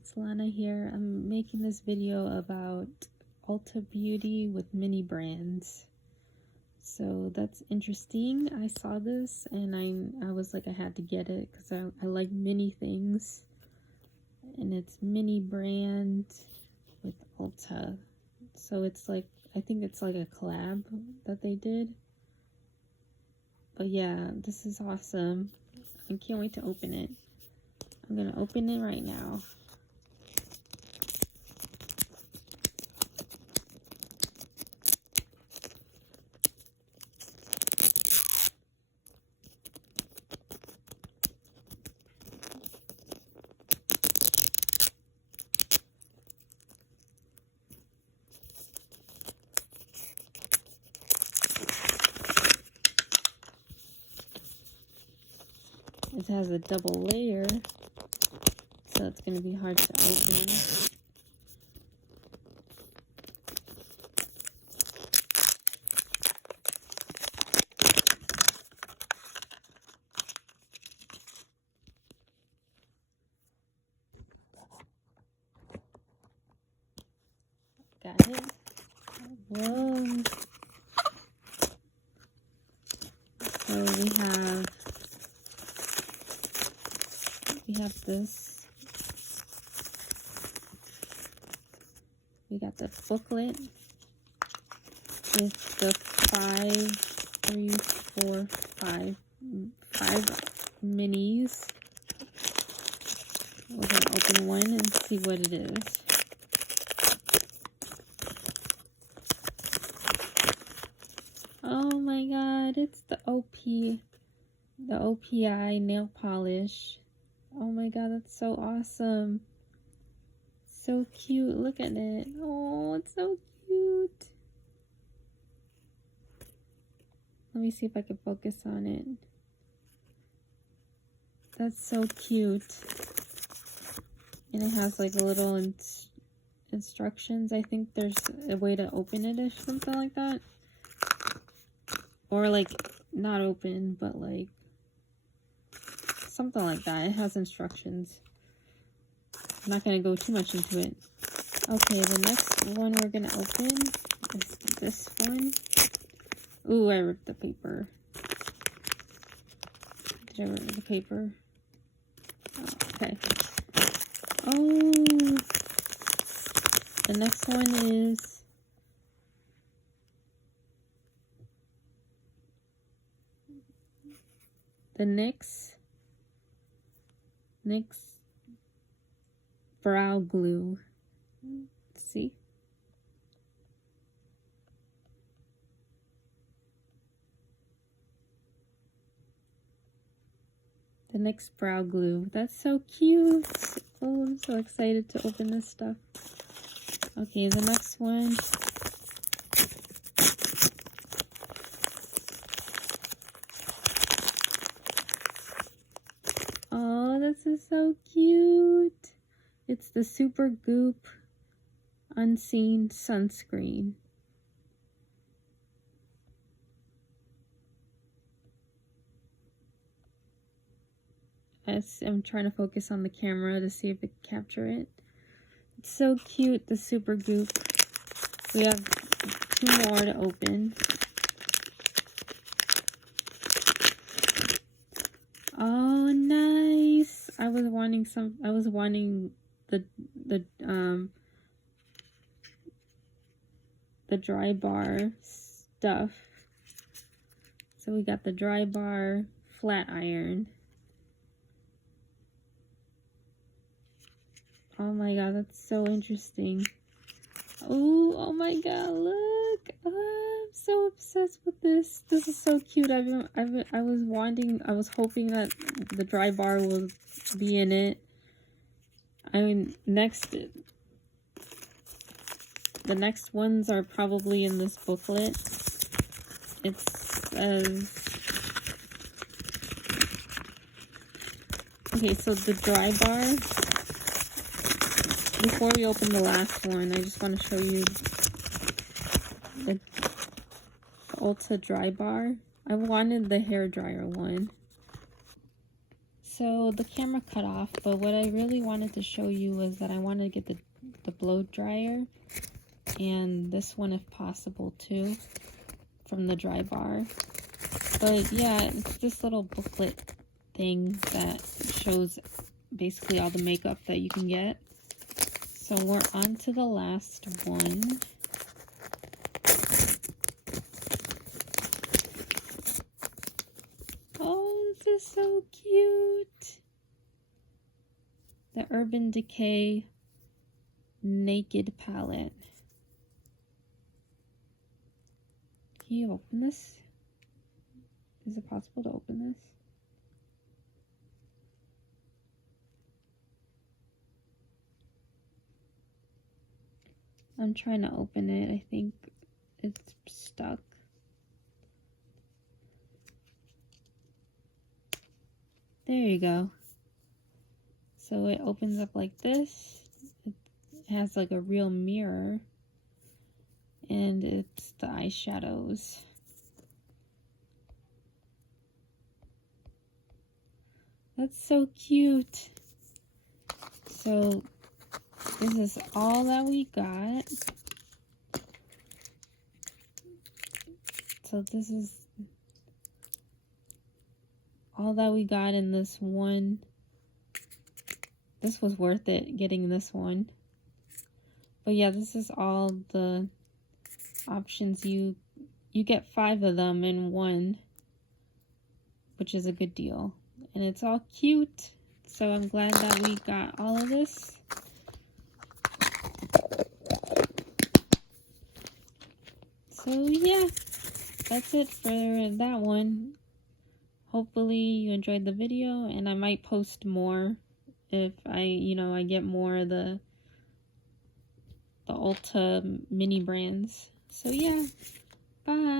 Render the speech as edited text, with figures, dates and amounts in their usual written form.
it's Lana here. I'm making this video about Ulta Beauty with mini brands. So that's interesting. I saw this and I was like, I had to get it because I like mini things. And it's mini brand with Ulta. So it's like, I think it's like a collab that they did. But yeah, this is awesome. I can't wait to open it. I'm gonna open it right now. It has a double layer, so it's going to be hard to open. Got it. Whoa. So we have this. We got the booklet with the five minis. We're gonna open one and see what it is. Oh my god, it's the OPI nail polish. Oh my god, that's so awesome. So cute. Look at it. Oh, it's so cute. Let me see if I can focus on it. That's so cute. And it has like little instructions. I think there's a way to open it or something like that. Or like not open, but like something like that. It has instructions. I'm not going to go too much into it. Okay, the next one we're going to open is this one. Ooh, I ripped the paper. Did I rip the paper? Oh, okay. Oh, the next one is the NYX brow glue. Let's see. The NYX brow glue. That's so cute. Oh, I'm so excited to open this stuff. Okay, the next one. Oh, this is so cute. It's the Super Goop Unseen Sunscreen. I'm trying to focus on the camera to see if it can capture it. It's so cute, the Super Goop. We have 2 more to open. Oh, nice. I was wanting the dry bar stuff. So we got the dry bar flat iron. Oh my god, that's so interesting. Oh my god, look. Oh, I'm so obsessed with this. This is so cute. I was hoping that the dry bar will be in it. I mean, the next ones are probably in this booklet. It says, okay, so the dry bar, before we open the last one, I just want to show you the Ulta dry bar. I wanted the hair dryer one. So the camera cut off, but what I really wanted to show you was that I wanted to get the blow dryer and this one if possible too from the Dry Bar. But yeah, it's this little booklet thing that shows basically all the makeup that you can get. So we're on to the last one. Oh, this is so cute. The Urban Decay Naked Palette. Can you open this? Is it possible to open this? I'm trying to open it. I think it's stuck. There you go. So it opens up like this. It has like a real mirror. And it's the eyeshadows. That's so cute. So this is all that we got. So this is all that we got in this one. This was worth it, getting this one. But yeah, this is all the options. You get 5 of them in one, which is a good deal. And it's all cute. So I'm glad that we got all of this. So yeah, that's it for that one. Hopefully you enjoyed the video, and I might post more if I get more of the Ulta mini brands. So yeah, bye.